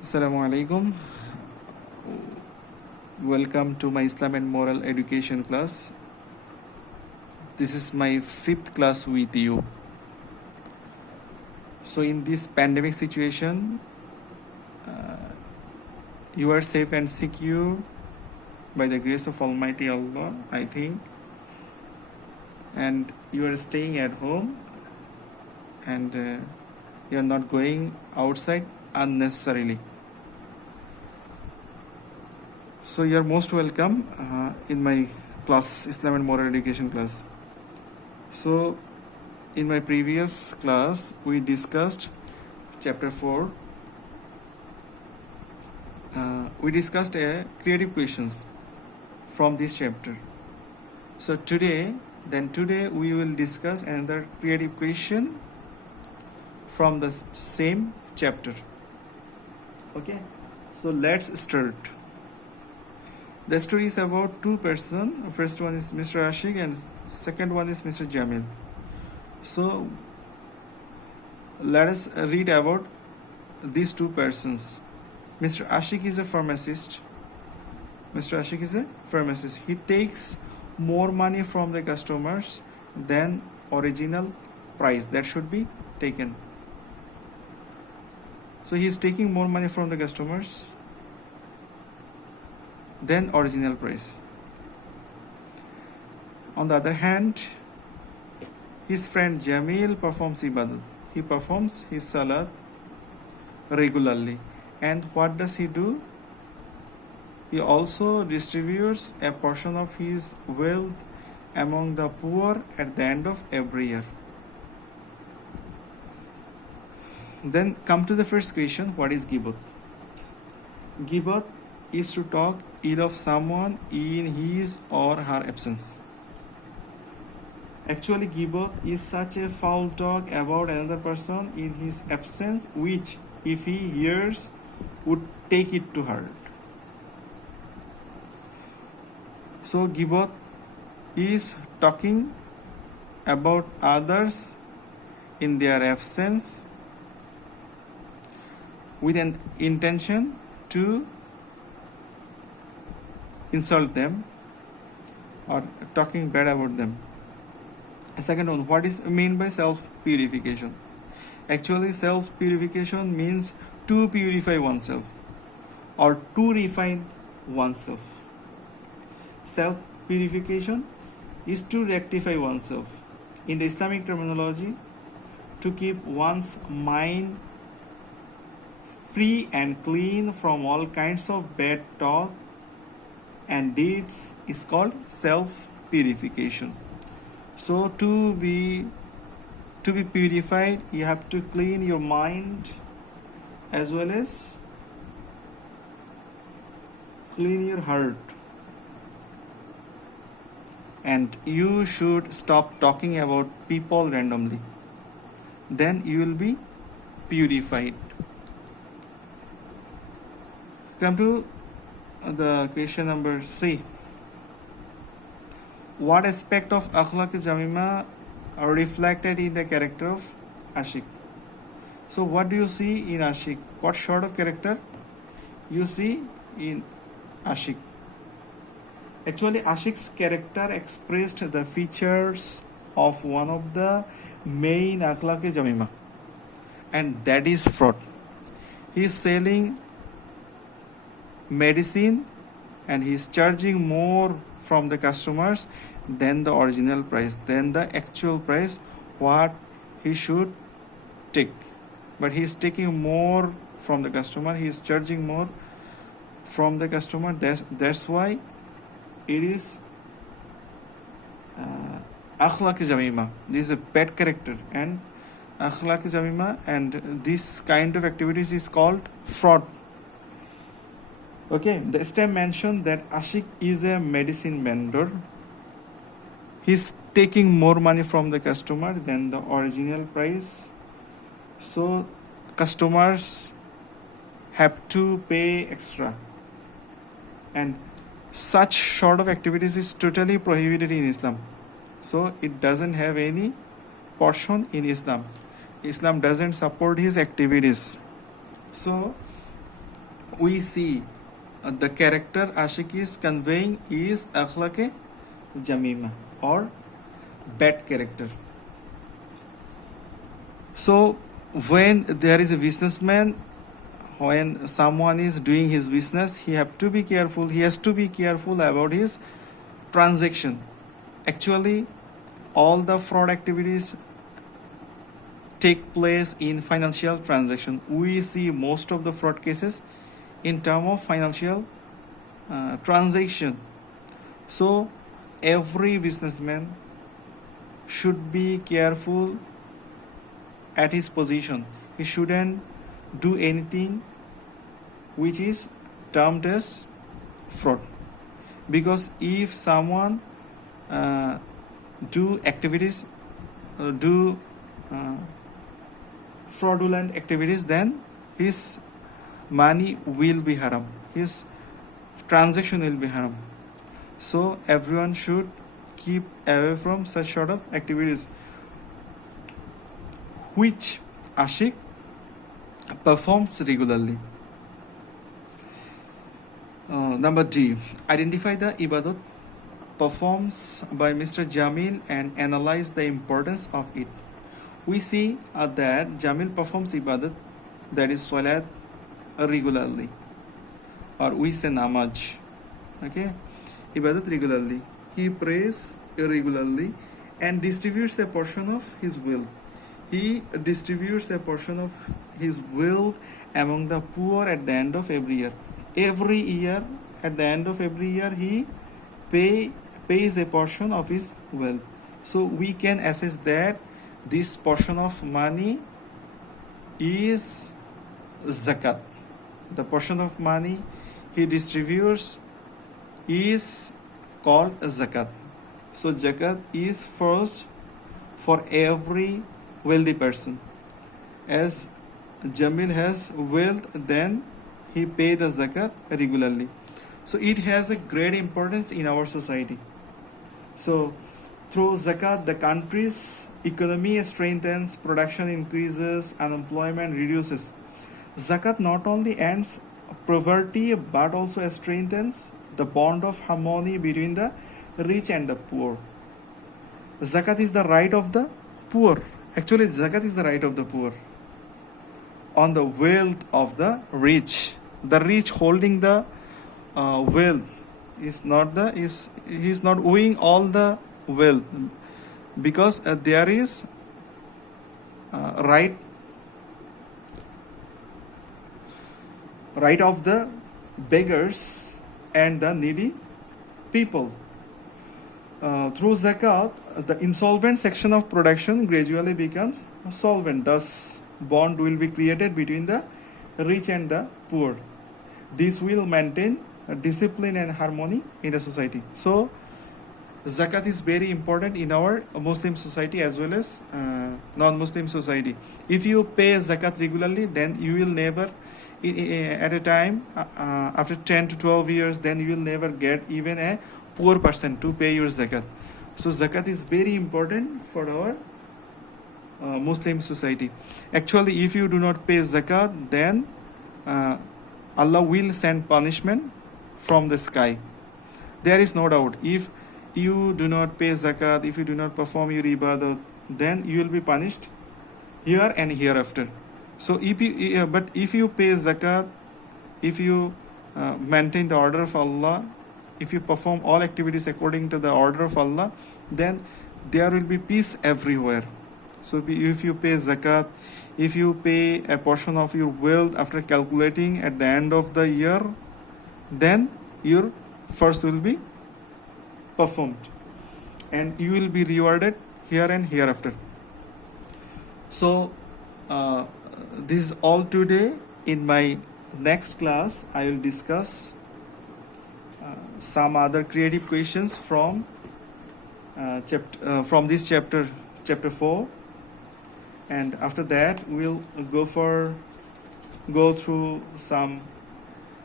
Assalamu alaikum. Welcome to my Islam and Moral Education class. This is my fifth class with you. So, in this pandemic situation, you are safe and secure by the grace of Almighty Allah, I think. And you are staying at home and you are not going outside unnecessarily. So you are most welcome in my class, Islam and Moral Education class. So in my previous class, we discussed chapter 4. We discussed creative questions from this chapter. So today we will discuss another creative question from the same chapter. Okay, so let's start. The story is about two persons. First one is Mr. Ashik and second one is Mr. Jamil. So let us read about these two persons. Mr. Ashik is a pharmacist. He takes more money from the customers than original price that should be taken. So he is taking more money from the customers than original price. On the other hand, his friend Jamil performs ibadat. He performs his salat regularly. And what does he do? He also distributes a portion of his wealth among the poor at the end of every year. Then come to the first question, what is Ghibat? Ghibat is to talk ill of someone in his or her absence. Actually, Ghibat is such a foul talk about another person in his absence, which, if he hears, would take it to heart. So, Ghibat is talking about others in their absence with an intention to insult them or talking bad about them. Second one, what is meant by self-purification? Actually, self-purification means to purify oneself or to refine oneself. Self-purification is to rectify oneself. In the Islamic terminology, to keep one's mind free and clean from all kinds of bad talk and deeds is called self-purification. So to be purified, you have to clean your mind as well as clean your heart. And you should stop talking about people randomly. Then you will be purified. Come to the question number C. What aspect of Akhlaq Jamima are reflected in the character of Ashik? So what do you see in Ashik? What sort of character you see in Ashik? Actually, Ashik's character expressed the features of one of the main Akhlaq Jamima, and that is fraud. He is selling medicine and he is charging more from the customers than the original price, than the actual price what he should take. But he is taking more from the customer, he is charging more from the customer. That's why it is Akhlaq Jamima. This is a bad character, and Akhlaq Jamima, and this kind of activities is called fraud. Okay, the Islam mentioned that Ashik is a medicine vendor. He's taking more money from the customer than the original price. So customers have to pay extra. And such sort of activities is totally prohibited in Islam. So it doesn't have any portion in Islam. Islam doesn't support his activities. So we see the character Ashik is conveying is akhlaq jamima or bad character. So when there is a businessman, when someone is doing his business, he has to be careful about his transaction. Actually, all the fraud activities take place in financial transaction. We see most of the fraud cases in term of financial transaction. So every businessman should be careful at his position. He shouldn't do anything which is termed as fraud, because if someone do activities do fraudulent activities, then his money will be haram, his transaction will be haram. So everyone should keep away from such sort of activities which Ashik performs regularly. Number D, identify the ibadat performs by Mr. Jamil and analyze the importance of it. We see that Jamil performs ibadat, that is salat, regularly, or we say namaz. Okay, ibadat regularly. He prays regularly and distributes a portion of his wealth. He distributes a portion of his wealth among the poor at the end of every year. Every year, at the end of every year, he pays a portion of his wealth. So we can assess that this portion of money is zakat. The portion of money he distributes is called zakat. So zakat is first for every wealthy person. As Jamil has wealth, then he pay the zakat regularly. So it has a great importance in our society. So through zakat, the country's economy strengthens, production increases, unemployment reduces. Zakat not only ends poverty but also strengthens the bond of harmony between the rich and the poor. Zakat is the right of the poor. Actually, zakat is the right of the poor on the wealth of the rich. The rich holding the wealth is he is not owing all the wealth, because there is right of the beggars and the needy people. Through zakat, the insolvent section of production gradually becomes solvent. Thus, bond will be created between the rich and the poor. This will maintain discipline and harmony in the society. So, zakat is very important in our Muslim society as well as non-Muslim society. If you pay zakat regularly, then you will never, at a time after 10 to 12 years, then you will never get even a poor person to pay your zakat. So zakat is very important for our Muslim society. Actually, if you do not pay zakat, then Allah will send punishment from the sky. There is no doubt. If you do not pay zakat, if you do not perform your ibadat, then you will be punished here and hereafter. So if you pay zakat, if you maintain the order of Allah, if you perform all activities according to the order of Allah, then there will be peace everywhere. So if you pay zakat, if you pay a portion of your wealth after calculating at the end of the year, then your first will be performed and you will be rewarded here and hereafter. So this is all today. In my next class, I will discuss some other creative questions from this chapter 4, and after that we'll go through some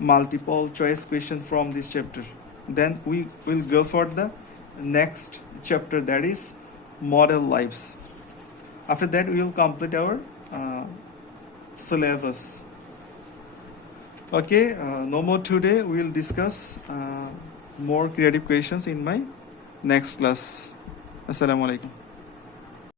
multiple choice question from this chapter. Then we will go for the next chapter, that is model lives. After that we will complete our syllabus. Okay, no more today. We will discuss more creative questions in my next class. Assalamu alaikum.